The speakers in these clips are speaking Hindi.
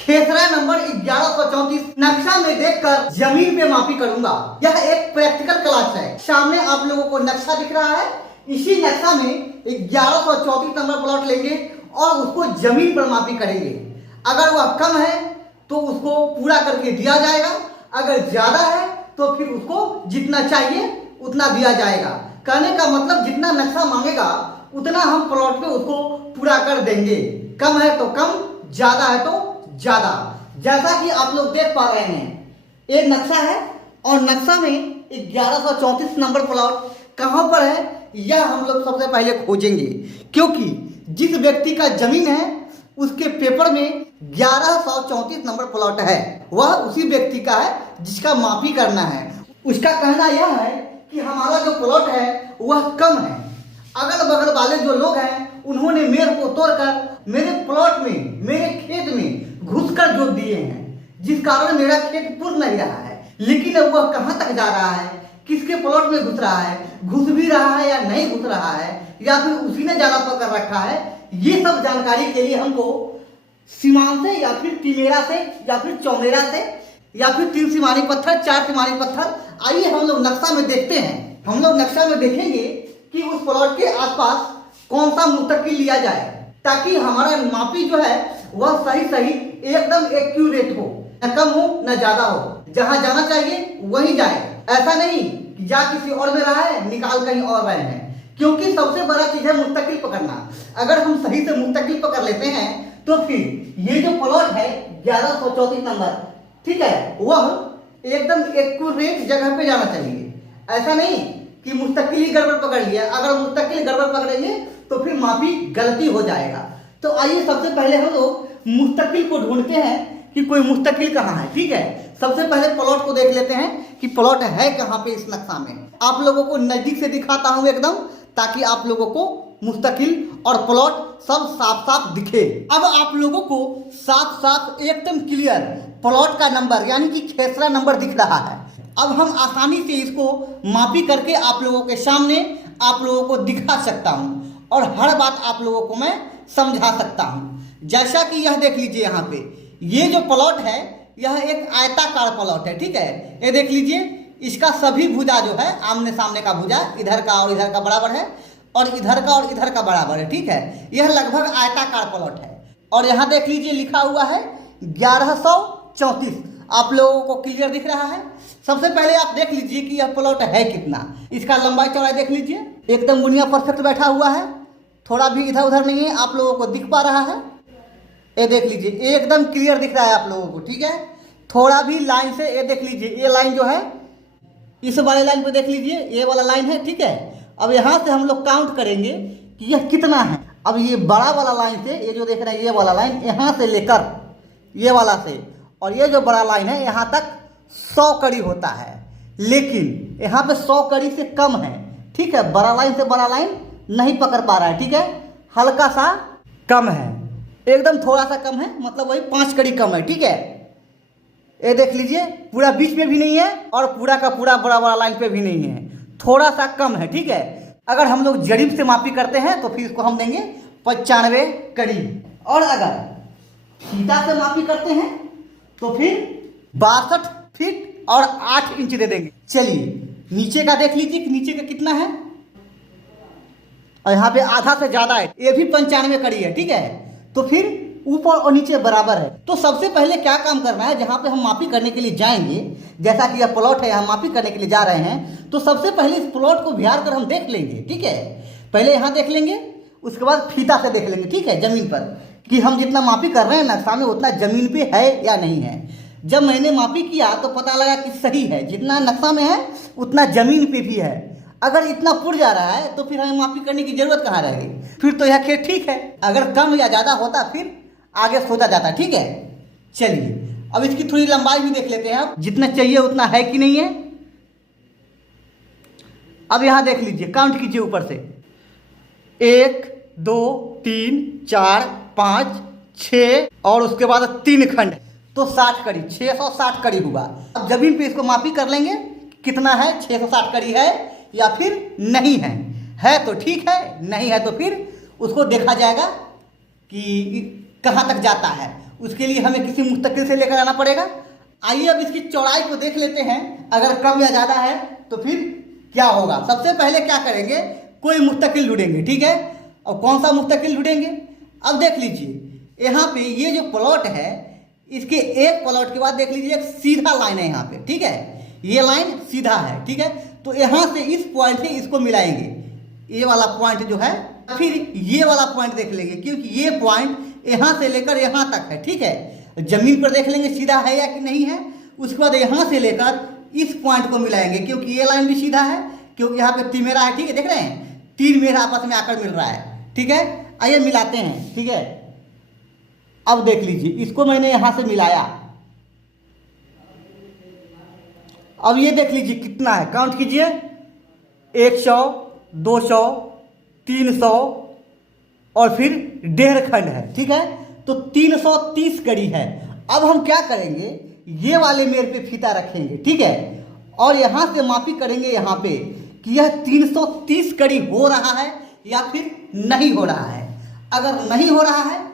खेसरा नंबर 1134 नक्शा में देखकर जमीन पे मापी करूंगा। यह एक प्रैक्टिकल क्लास है। सामने आप लोगों को नक्शा दिख रहा है। इसी नक्शा में 1134 नंबर प्लॉट लेंगे और उसको जमीन पर मापी करेंगे। अगर वह कम है तो उसको पूरा करके दिया जाएगा, अगर ज्यादा है तो फिर उसको जितना चाहिए उतना दिया जाएगा। कहने का मतलब जितना नक्शा मांगेगा उतना हम प्लॉट पे उसको पूरा कर देंगे। कम है तो कम, ज्यादा है तो ज्यादा। जैसा कि आप लोग देख पा रहे हैं, एक नक्शा है और नक्शा में 1134 नंबर प्लॉट कहां पर है यह हम लोग सबसे पहले खोजेंगे, क्योंकि जिस व्यक्ति का जमीन है उसके पेपर में 1134 नंबर प्लॉट है, वह उसी व्यक्ति का है जिसका मापी करना है। उसका कहना यह है कि हमारा जो प्लॉट है वह कम है। अगल बगल वाले जो लोग हैं उन्होंने मेरे को तोड़कर मेरे प्लॉट में, मेरे खेत में घुसकर जोत दिए हैं, जिस कारण मेरा खेत पूर्ण नहीं रहा है। लेकिन अब वह कहां तक जा रहा है, किसके प्लॉट में घुस रहा है, घुस भी रहा है या नहीं घुस रहा है, या फिर उसी ने ज्यादा पकड़ रखा है, ये सब जानकारी के लिए हमको सीमांत से या फिर तिमेरा से या फिर चौमेरा से या फिर 3 सीमानी पत्थर, 4 सीमानी पत्थर, आइए हम लोग नक्शा में देखते हैं। हम लोग नक्शा में देखेंगे कि उस प्लॉट के आसपास कौन सा मुस्तकिल लिया जाए, ताकि हमारा मापी जो है वह सही सही एकदम एक्यूरेट हो, न कम हो न ज्यादा हो। जहां जाना चाहिए वहीं जाए, ऐसा नहीं कि जा किसी और में रहा है निकाल कहीं और रहे हैं। क्योंकि सबसे बड़ा चीज है मुस्तकिल पकड़ना। अगर हम सही से मुस्तकिल पकड़ लेते हैं तो फिर ये जो प्लॉट है 1134 नंबर, ठीक है, वह एकदम एक्यूरेट जगह पे जाना चाहिए। ऐसा नहीं कि मुस्तकिल ही गड़बड़ पकड़ लिया। अगर मुस्तकिल गड़बड़ पकड़ेंगे तो फिर मापी गलती हो जाएगा। तो आइए सबसे पहले हम लोग मुस्तकिल को ढूंढते हैं कि कोई मुस्तकिल कहाँ है। ठीक है, सबसे पहले प्लॉट को देख लेते हैं कि प्लॉट है कहाँ पे इस नक्शा में। आप लोगों को नजदीक से दिखाता हूँ एकदम, ताकि आप लोगों को मुस्तकिल और प्लॉट सब साफ साफ दिखे। अब आप लोगों को साफ साफ एकदम क्लियर प्लॉट का नंबर यानी कि खेसरा नंबर दिख रहा है। अब हम आसानी से इसको मापी करके आप लोगों के सामने आप लोगों को दिखा सकता हूँ और हर बात आप लोगों को मैं समझा सकता हूँ। जैसा कि यह देख लीजिए, यहाँ पे ये जो प्लॉट है यह एक आयताकार प्लॉट है। ठीक है, ये देख लीजिए, इसका सभी भुजा जो है आमने सामने का भुजा इधर का और इधर का बराबर है और इधर का और इधर का बराबर है। ठीक है, यह लगभग आयताकार प्लॉट है। और यहाँ देख लीजिए लिखा हुआ है 1134। आप लोगों को क्लियर दिख रहा है। सबसे पहले आप देख लीजिए कि यह प्लॉट है कितना। इसका लंबाई चौड़ाई देख लीजिए, एकदम बुनिया परफेक्ट बैठा हुआ है, थोड़ा भी इधर उधर नहीं है। आप लोगों को दिख पा रहा है, ये देख लीजिए एकदम क्लियर दिख रहा है आप लोगों को। ठीक है, थोड़ा भी लाइन से, ये देख लीजिए, ये लाइन जो है इस वाले लाइन पे देख लीजिए, ये वाला लाइन है। ठीक है, अब यहाँ से हम लोग काउंट करेंगे कि यह कितना है। अब ये बड़ा वाला लाइन से, ये जो देख रहे हैं ये वाला लाइन, यहाँ से लेकर ये वाला से और ये जो बड़ा लाइन है यहाँ तक 100 कड़ी होता है, लेकिन यहाँ पे 100 कड़ी से कम है। ठीक है, बड़ा लाइन से बड़ा लाइन नहीं पकड़ पा रहा है। ठीक है, हल्का सा कम है, एकदम थोड़ा सा कम है, मतलब वही 5 कड़ी कम है। ठीक है, ये देख लीजिए, पूरा बीच में भी नहीं है और पूरा का पूरा बड़ा बड़ा लाइन पे भी नहीं है, थोड़ा सा कम है। ठीक है, अगर हम लोग जरीब से मापी करते हैं तो फिर इसको हम देंगे 95 कड़ी, और अगर फीता से मापी करते हैं तो फिर 62 फीट और 8 इंच दे देंगे। चलिए नीचे का देख लीजिए कि नीचे का कितना है, और यहाँ पे आधा से ज्यादा है, ये भी 95 कड़ी है। ठीक है, तो फिर ऊपर और नीचे बराबर है। तो सबसे पहले क्या काम करना है, जहाँ पे हम मापी करने के लिए जाएंगे, जैसा कि यह प्लॉट है, हम मापी करने के लिए जा रहे हैं, तो सबसे पहले इस प्लॉट को बिहार कर हम देख लेंगे। ठीक है, पहले यहाँ देख लेंगे, उसके बाद फीता से देख लेंगे। ठीक है, जमीन पर कि हम जितना मापी कर रहे हैं नक्शा में उतना जमीन पे है या नहीं है। जब मैंने मापी किया तो पता लगा कि सही है, जितना नक्शा में है उतना जमीन पे भी है। अगर इतना पुर जा रहा है तो फिर हमें मापी करने की जरूरत कहाँ रहेगी, फिर तो यह खेत ठीक है। अगर कम या ज़्यादा होता फिर आगे सोचा जाता। ठीक है, चलिए अब इसकी थोड़ी लंबाई भी देख लेते हैं, अब जितना चाहिए उतना है कि नहीं है। अब यहां देख लीजिए, काउंट कीजिए ऊपर से, 1 2 3 4 5 6 और उसके बाद 3 खंड, तो 60 कड़ी, 660 कड़ी हुआ। अब जमीन पे इसको मापी कर लेंगे कितना है, 660 कड़ी है या फिर नहीं है तो ठीक है, नहीं है तो फिर उसको देखा जाएगा कि कहाँ तक जाता है। उसके लिए हमें किसी मुस्तकिल से लेकर आना पड़ेगा। आइए अब इसकी चौड़ाई को देख लेते हैं, अगर कम या ज़्यादा है तो फिर क्या होगा। सबसे पहले क्या करेंगे, कोई मुस्तकिल ढूंढेंगे, ठीक है। और कौन सा मुस्तकिल ढूंढेंगे, अब देख लीजिए यहाँ पे ये जो प्लॉट है, इसके एक प्लॉट के बाद देख लीजिए एक सीधा लाइन है यहाँ पे, ठीक है। ये लाइन सीधा है, ठीक है। तो यहाँ से इस पॉइंट से इसको मिलाएंगे, ये वाला पॉइंट जो है, फिर ये वाला पॉइंट देख लेंगे, क्योंकि ये पॉइंट यहाँ से लेकर यहाँ तक है, ठीक है। जमीन पर देख लेंगे सीधा है या कि नहीं है। उसके बाद यहाँ से लेकर इस पॉइंट को मिलाएंगे, क्योंकि ये लाइन भी सीधा है, क्योंकि यहाँ पे तिमेरा है, ठीक है। देख रहे हैं 3 मेरा आपस में आकर मिल रहा है, ठीक है। आइए मिलाते हैं, ठीक है। अब देख लीजिए इसको मैंने यहाँ से मिलाया, अब ये देख लीजिए कितना है, काउंट कीजिए 100, 200, 300 और फिर 1.5 खंड है, ठीक है। तो 330 कड़ी है। अब हम क्या करेंगे, ये वाले मेर पे फीता रखेंगे, ठीक है, और यहाँ से मापी करेंगे यहाँ पे कि यह 330 कड़ी हो रहा है या फिर नहीं हो रहा है। अगर नहीं हो रहा है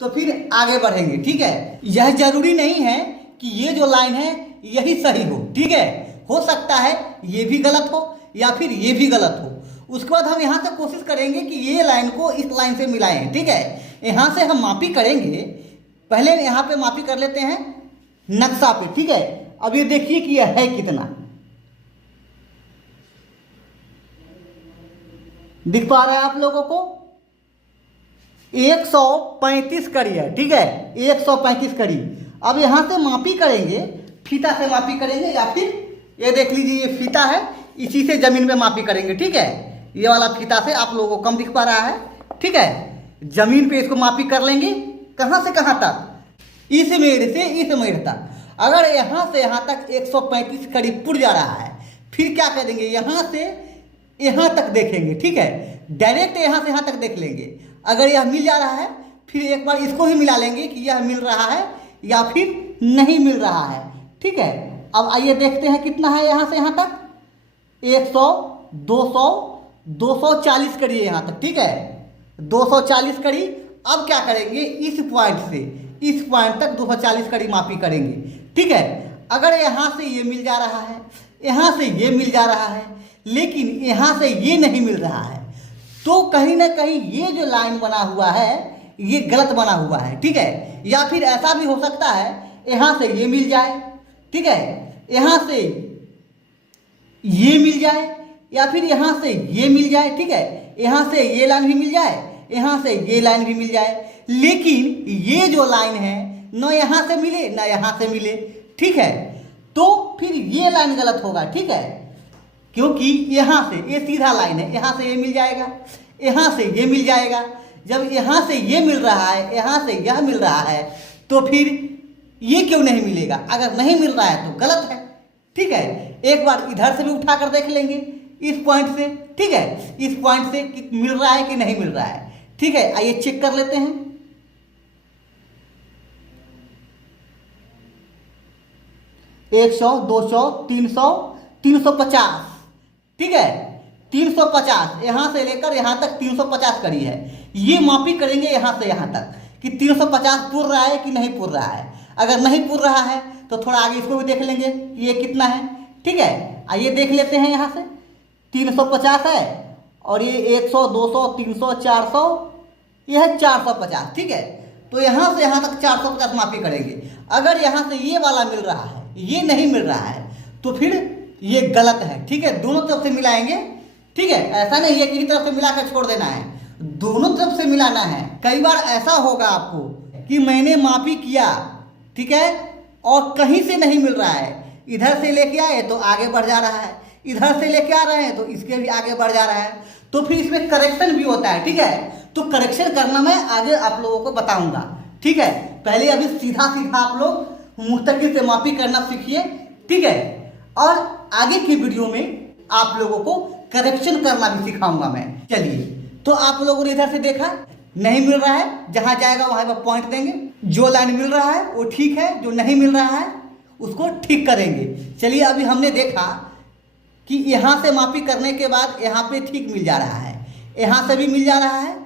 तो फिर आगे बढ़ेंगे, ठीक है। यह जरूरी नहीं है कि ये जो लाइन है यही सही हो, ठीक है। हो सकता है ये भी गलत हो या फिर ये भी गलत हो। उसके बाद हम यहाँ से कोशिश करेंगे कि ये लाइन को इस लाइन से मिलाएं, ठीक है। यहाँ से हम मापी करेंगे, पहले यहाँ पे मापी कर लेते हैं नक्शा पे, ठीक है। अब ये देखिए कि यह है कितना, दिख पा रहा है आप लोगों को, 135 कड़ी है, ठीक है, 135 कड़ी। अब यहाँ से मापी करेंगे, फीता से मापी करेंगे या फिर ये देख लीजिए ये फीता है, इसी से जमीन में मापी करेंगे, ठीक है। ये वाला फीता से आप लोगों को कम दिख पा रहा है, ठीक है। जमीन पे इसको मापी कर लेंगे, कहाँ से कहाँ तक, इस मेड़ से इस मेड़ तक। अगर यहाँ से यहाँ तक 135 कड़ी पुर जा रहा है, फिर क्या करेंगे, यहाँ से यहाँ तक देखेंगे, ठीक है। डायरेक्ट यहाँ से यहाँ तक देख लेंगे। अगर यह मिल जा रहा है फिर एक बार इसको भी मिला लेंगे कि यह मिल रहा है या फिर नहीं मिल रहा है, ठीक है। अब आइए देखते हैं कितना है यहाँ से यहाँ तक, 100, 200, 240 कड़ी है यहाँ तक, ठीक है, 240 कड़ी। अब क्या करेंगे, इस पॉइंट से इस पॉइंट तक 240 कड़ी मापी करेंगे, ठीक है। अगर यहाँ से ये मिल जा रहा है, यहाँ से ये मिल जा रहा है, लेकिन यहाँ से ये नहीं मिल रहा है, तो कहीं ना कहीं ये जो लाइन बना हुआ है ये गलत बना हुआ है, ठीक है। या फिर ऐसा भी हो सकता है यहाँ से ये मिल जाए, ठीक है, यहाँ से ये मिल जाए या फिर यहाँ से ये मिल जाए, ठीक है। यहाँ से ये लाइन भी मिल जाए, यहाँ से ये लाइन भी मिल जाए, लेकिन ये जो लाइन है न यहाँ से मिले न यहाँ से मिले, ठीक है। तो फिर ये लाइन गलत होगा, ठीक है, क्योंकि यहाँ से ये सीधा लाइन है, यहाँ से ये मिल जाएगा, यहाँ से ये मिल जाएगा। जब यहाँ से ये मिल रहा है, यहाँ से यह मिल रहा है, तो फिर ये क्यों नहीं मिलेगा। अगर नहीं मिल रहा है तो गलत है, ठीक है। एक बार इधर से भी उठा कर देख लेंगे इस पॉइंट से, ठीक है, इस पॉइंट से कि मिल रहा है कि नहीं मिल रहा है, ठीक है। आइए चेक कर लेते हैं। 100, 200, 300, 350, ठीक है, 350 यहाँ से लेकर यहाँ तक 350 कड़ी है। ये मापी करेंगे यहाँ से यहाँ तक कि 350 पुर रहा है कि नहीं पुर रहा है। अगर नहीं पुर रहा है तो थोड़ा आगे इसको भी देख लेंगे कि ये कितना है, ठीक है। आइए देख लेते हैं, यहाँ से 350 है और ये 100, 200, 300, 400, ये है 450, ठीक है। तो यहाँ से यहाँ तक 450 मापी करेंगे। अगर यहाँ से ये वाला मिल रहा है, ये नहीं मिल रहा है, तो फिर ये गलत है, ठीक है। दोनों तरफ से मिलाएंगे, ठीक है। ऐसा नहीं है कि एक तरफ से मिलाकर छोड़ देना है, दोनों तरफ से मिलाना है। कई बार ऐसा होगा आपको कि मैंने मापी किया, ठीक है, और कहीं से नहीं मिल रहा है, इधर से लेके आए तो आगे बढ़ जा रहा है, इधर से लेके आ रहे हैं तो इसके भी आगे बढ़ जा रहा है, तो फिर इसमें करेक्शन भी होता है, ठीक है। तो करेक्शन करना मैं आगे आप लोगों को बताऊंगा, ठीक है। पहले अभी सीधा सीधा आप लोग मुस्तकिल से मापी करना सीखिए, ठीक है। और आगे की वीडियो में आप लोगों को करेक्शन करना भी सिखाऊंगा मैं। चलिए, तो आप लोगों ने इधर से देखा नहीं मिल रहा है, जहां जाएगा वहां पर पॉइंट देंगे। जो लाइन मिल रहा है वो ठीक है, जो नहीं मिल रहा है उसको ठीक करेंगे। चलिए, अभी हमने देखा कि यहाँ से मापी करने के बाद यहाँ पे ठीक मिल जा रहा है, यहाँ से भी मिल जा रहा है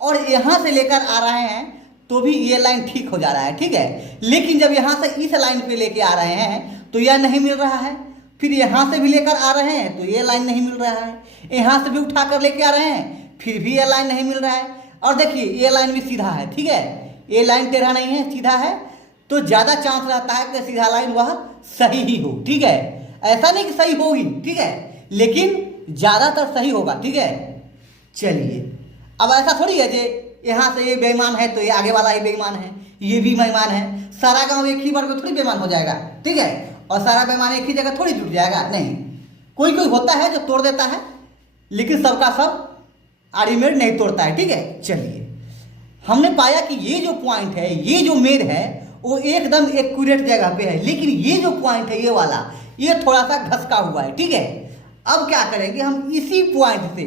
और यहाँ से लेकर आ रहे हैं तो भी ये लाइन ठीक हो जा रहा है, ठीक है। लेकिन जब यहाँ से इस लाइन पे लेके आ रहे हैं तो यह नहीं मिल रहा है, फिर यहाँ से भी लेकर आ रहे हैं तो ये लाइन नहीं मिल रहा है, यहाँ से भी उठा कर लेके आ रहे हैं फिर भी ये लाइन नहीं मिल रहा है। और देखिए ये लाइन भी सीधा है, ठीक है, ये लाइन टेढ़ा नहीं है, सीधा है, तो ज़्यादा चांस रहता है कि सीधा लाइन वह सही ही हो, ठीक है। ऐसा नहीं कि सही होगी, ठीक है, लेकिन ज़्यादातर सही होगा, ठीक है। चलिए अब ऐसा थोड़ी है कि यहाँ से ये बेईमान है तो ये आगे वाला ही बेईमान है, ये भी बेईमान है, सारा गांव एक ही बार में थोड़ी बेईमान हो जाएगा, ठीक है, और सारा बेईमान एक ही जगह थोड़ी जुट जाएगा, नहीं। कोई कोई होता है जो तोड़ देता है, लेकिन सबका सब आर्गुमेंट नहीं तोड़ता है, ठीक है। चलिए हमने पाया कि ये जो पॉइंट है, ये जो मेर है वो एकदम एक्यूरेट जगह पे है, लेकिन ये जो पॉइंट है ये वाला, ये थोड़ा सा घसका हुआ है, ठीक है। अब क्या करेंगे हम, इसी पॉइंट से,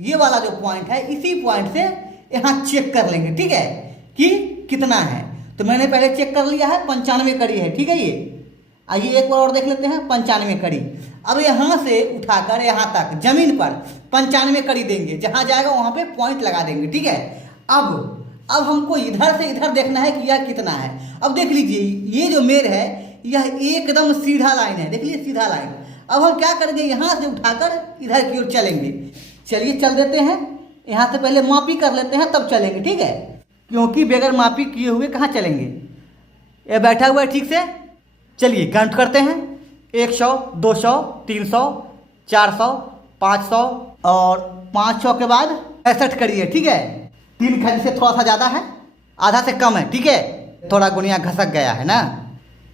ये वाला जो पॉइंट है इसी पॉइंट से यहाँ चेक कर लेंगे, ठीक है, कि कितना है। तो मैंने पहले चेक कर लिया है, 95 कड़ी है, ठीक है। ये आइए एक बार और देख लेते हैं, 95 कड़ी। अब यहाँ से उठाकर यहाँ तक जमीन पर 95 कड़ी देंगे, जहाँ जाएगा वहाँ पे पॉइंट लगा देंगे, ठीक है। अब हमको इधर से इधर देखना है कि यह कितना है। अब देख लीजिए ये जो मेर है यह एकदम सीधा लाइन है, देख लीजिए सीधा लाइन। अब हम क्या करेंगे, यहाँ से उठाकर इधर की ओर चलेंगे। चलिए चल देते हैं, यहाँ से पहले मापी कर लेते हैं तब चलेंगे, ठीक है, क्योंकि बगैर मापी किए हुए कहाँ चलेंगे। ये बैठा हुआ है ठीक से। चलिए काउंट करते हैं, 100, 200, 300, 400, 500 और 500 के बाद 65 कड़ी है, ठीक है। 3 खड़ी से थोड़ा सा ज़्यादा है, आधा से कम है, ठीक है, थोड़ा गुनिया घसक गया है ना।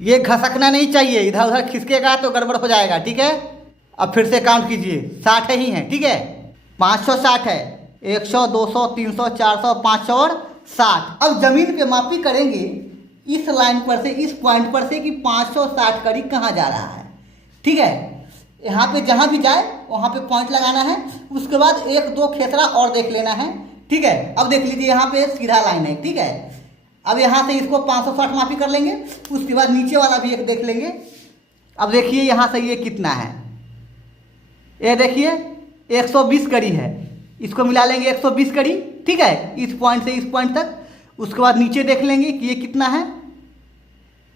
ये घसकना नहीं चाहिए, इधर उधर खिसकेगा तो गड़बड़ हो जाएगा, ठीक है। अब फिर से काउंट कीजिए, 60 ही है, ठीक है, 560 है, 100, 200, 300, 400, 500 और 60। अब जमीन पे मापी करेंगे इस लाइन पर से, इस पॉइंट पर से कि 560 कड़ी कहाँ जा रहा है, ठीक है। यहाँ पे जहाँ भी जाए वहाँ पे पॉइंट लगाना है, उसके बाद 1-2 खेसरा और देख लेना है, ठीक है। अब देख लीजिए यहाँ पे सीधा लाइन है, ठीक है। अब यहाँ से इसको 560 मापी कर लेंगे, उसके बाद नीचे वाला भी एक देख लेंगे। अब देखिए यहाँ से ये कितना है, ये देखिए 120 कड़ी है, इसको मिला लेंगे 120 कड़ी, ठीक है, इस पॉइंट से इस पॉइंट तक। उसके बाद नीचे देख लेंगे कि ये कितना है,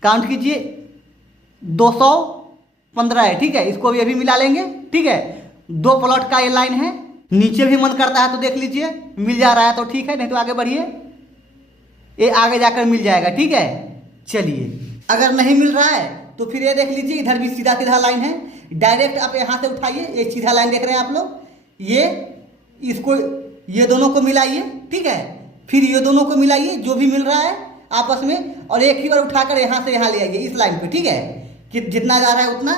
काउंट कीजिए 215 है, ठीक है, इसको भी अभी मिला लेंगे, ठीक है। 2 प्लॉट का ये लाइन है, नीचे भी मन करता है तो देख लीजिए, मिल जा रहा है तो ठीक है, नहीं तो आगे बढ़िए, ये आगे जाकर मिल जाएगा, ठीक है। चलिए अगर नहीं मिल रहा है तो फिर ये देख लीजिए, इधर भी सीधा सीधा लाइन है, डायरेक्ट आप यहाँ से उठाइए, ये सीधा लाइन देख रहे हैं आप लोग, ये इसको ये दोनों को मिलाइए, ठीक है, फिर ये दोनों को मिलाइए जो भी मिल रहा है आपस में, और एक ही बार उठाकर यहाँ से यहाँ ले आइए इस लाइन पे, ठीक है, कि जितना जा रहा है उतना।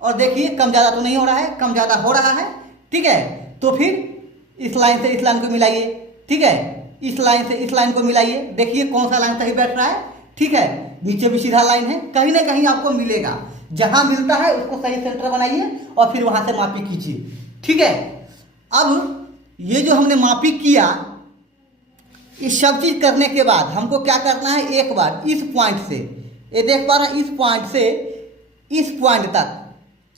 और देखिए कम ज़्यादा तो नहीं हो रहा है, कम ज़्यादा हो रहा है, ठीक है। तो फिर इस लाइन से इस लाइन को मिलाइए, ठीक है, इस लाइन से इस लाइन को मिलाइए, देखिए कौन सा लाइन सही बैठ रहा है, ठीक है। नीचे भी सीधा लाइन है, कहीं ना कहीं आपको मिलेगा, जहाँ मिलता है उसको सही सेंटर बनाइए और फिर वहाँ से मापी कीजिए, ठीक है। अब ये जो हमने मापी किया, इस सब चीज़ करने के बाद हमको क्या करना है, एक बार इस पॉइंट से, ये देख पा रहे हैं, इस पॉइंट से इस पॉइंट तक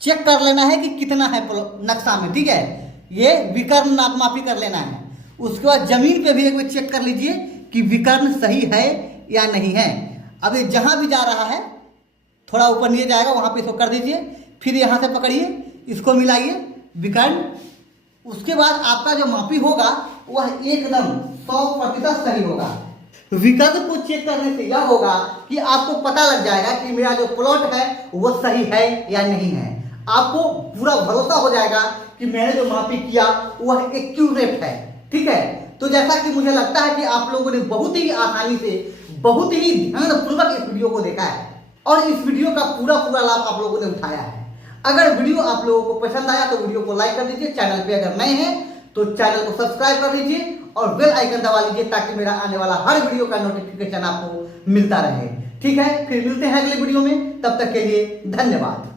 चेक कर लेना है कि कितना है नक्शा में, ठीक है। ये विकर्ण नाप मापी कर लेना है। उसके बाद जमीन पे भी एक बार चेक कर लीजिए कि विकर्ण सही है या नहीं है। अब ये जहाँ भी जा रहा है थोड़ा ऊपर नीचे जाएगा, वहाँ पे इसको कर दीजिए, फिर यहाँ से पकड़िए, इसको मिलाइए विकर्ण। उसके बाद आपका जो मापी होगा वह एकदम 100% सही होगा। विकर्ण को चेक करने से यह होगा कि आपको पता लग जाएगा कि मेरा जो प्लॉट है वो सही है या नहीं है। आपको पूरा भरोसा हो जाएगा कि मैंने जो मापी किया वह एक्यूरेट है, ठीक है। तो जैसा कि मुझे लगता है कि आप लोगों ने बहुत ही आसानी से, बहुत ही ध्यानपूर्वक इस वीडियो को देखा है और इस वीडियो का पूरा लाभ आप लोगों ने उठाया है। अगर वीडियो आप लोगों को पसंद आया तो वीडियो को लाइक कर दीजिए, चैनल पे अगर नए हैं तो चैनल को सब्सक्राइब कर लीजिए और बेल आइकन दबा लीजिए ताकि मेरा आने वाला हर वीडियो का नोटिफिकेशन आपको मिलता रहे, ठीक है। फिर मिलते हैं अगले वीडियो में, तब तक के लिए धन्यवाद।